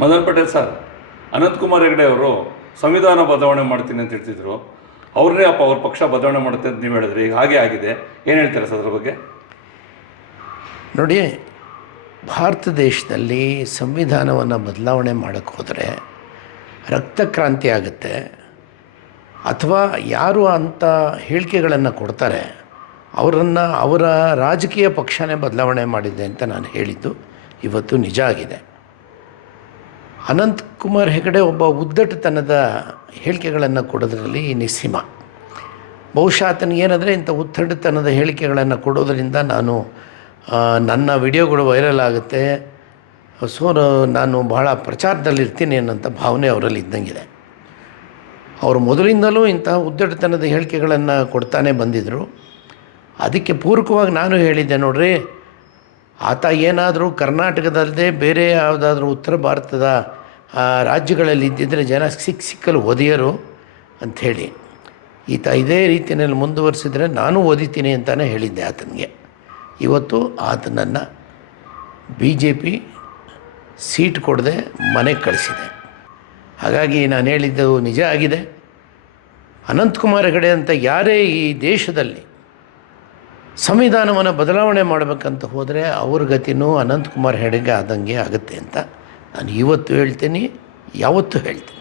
Madan Patel sir, Ananthkumar Hegde ಅವರು ಸಂವಿಧಾನ ಬದಲಾವಣೆ ಮಾಡ್ತೀನಿ ಅಂತ ಹೇಳ್ತಿದ್ರು. ಅವ್ರನ್ನೇ ಅವ್ರ ಪಕ್ಷ ಬದಲಾವಣೆ ಮಾಡುತ್ತೆ ಅಂತ ನೀವು ಹೇಳಿದ್ರಿ. ಈಗ ಹಾಗೆ ಆಗಿದೆ. ಏನು ಹೇಳ್ತೀರಾ ಸರ್ ಅದ್ರ ಬಗ್ಗೆ? ನೋಡಿ, ಭಾರತ ದೇಶದಲ್ಲಿ ಸಂವಿಧಾನವನ್ನು ಬದಲಾವಣೆ ಮಾಡೋಕ್ಕೆ ಹೋದರೆ ರಕ್ತಕ್ರಾಂತಿ ಆಗುತ್ತೆ, ಅಥವಾ ಯಾರು ಅಂಥ ಹೇಳಿಕೆಗಳನ್ನು ಕೊಡ್ತಾರೆ ಅವರ ರಾಜಕೀಯ ಪಕ್ಷನೇ ಬದಲಾವಣೆ ಮಾಡಿದೆ ಅಂತ ನಾನು ಹೇಳಿದ್ದು ಇವತ್ತು ನಿಜ ಆಗಿದೆ. ಅನಂತಕುಮಾರ್ ಹೆಗಡೆ ಒಬ್ಬ ಉದ್ದಟತನದ ಹೇಳಿಕೆಗಳನ್ನು ಕೊಡೋದ್ರಲ್ಲಿ ನಿಸ್ಸೀಮ. ಬಹುಶಃ ಆತನಿಗೇನಾದರೆ ಇಂಥ ಉದ್ದಟತನದ ಹೇಳಿಕೆಗಳನ್ನು ಕೊಡೋದರಿಂದ ನನ್ನ ವಿಡಿಯೋಗಳು ವೈರಲ್ ಆಗುತ್ತೆ, ಸೊ ನಾನು ಬಹಳ ಪ್ರಚಾರದಲ್ಲಿರ್ತೀನಿ ಅನ್ನೋಂಥ ಭಾವನೆ ಅವರಲ್ಲಿ ಇದ್ದಂಗಿದೆ. ಅವರು ಮೊದಲಿಂದಲೂ ಇಂತಹ ಉದ್ದಟತನದ ಹೇಳಿಕೆಗಳನ್ನು ಕೊಡ್ತಾನೆ ಬಂದಿದ್ದರು. ಅದಕ್ಕೆ ಪೂರಕವಾಗಿ ನಾನು ಹೇಳಿದ್ದೆ, ನೋಡ್ರಿ, ಆತ ಏನಾದರೂ ಕರ್ನಾಟಕದಲ್ಲದೆ ಬೇರೆ ಯಾವುದಾದ್ರೂ ಉತ್ತರ ಭಾರತದ ರಾಜ್ಯಗಳಲ್ಲಿ ಇದ್ದಿದ್ದರೆ ಜನ ಸಿಕ್ಕಲ್ಲಿ ಒದೆಯರು ಅಂಥೇಳಿ, ಈತ ಇದೇ ರೀತಿಯಲ್ಲಿ ಮುಂದುವರಿಸಿದರೆ ನಾನು ಓದಿತೀನಿ ಅಂತಲೇ ಹೇಳಿದ್ದೆ ಆತನಿಗೆ. ಇವತ್ತು ಆತನನ್ನು BJP ಸೀಟ್ ಕೊಡದೆ ಮನೆಗೆ ಕಳಿಸಿದೆ. ಹಾಗಾಗಿ ನಾನು ಹೇಳಿದ್ದು ನಿಜ ಆಗಿದೆ. ಅನಂತಕುಮಾರ್ ಹೆಗಡೆ ಅಂತ ಯಾರೇ ಈ ದೇಶದಲ್ಲಿ ಸಂವಿಧಾನವನ್ನು ಬದಲಾವಣೆ ಮಾಡಬೇಕಂತ ಹೋದರೆ ಅವ್ರ ಗತಿನೂ ಅನಂತಕುಮಾರ್ ಹೆಗಡೆಗೆ ಆದಂಗೆ ಆಗುತ್ತೆ ಅಂತ ನಾನು ಇವತ್ತು ಹೇಳ್ತೀನಿ, ಯಾವತ್ತೂ ಹೇಳ್ತೀನಿ.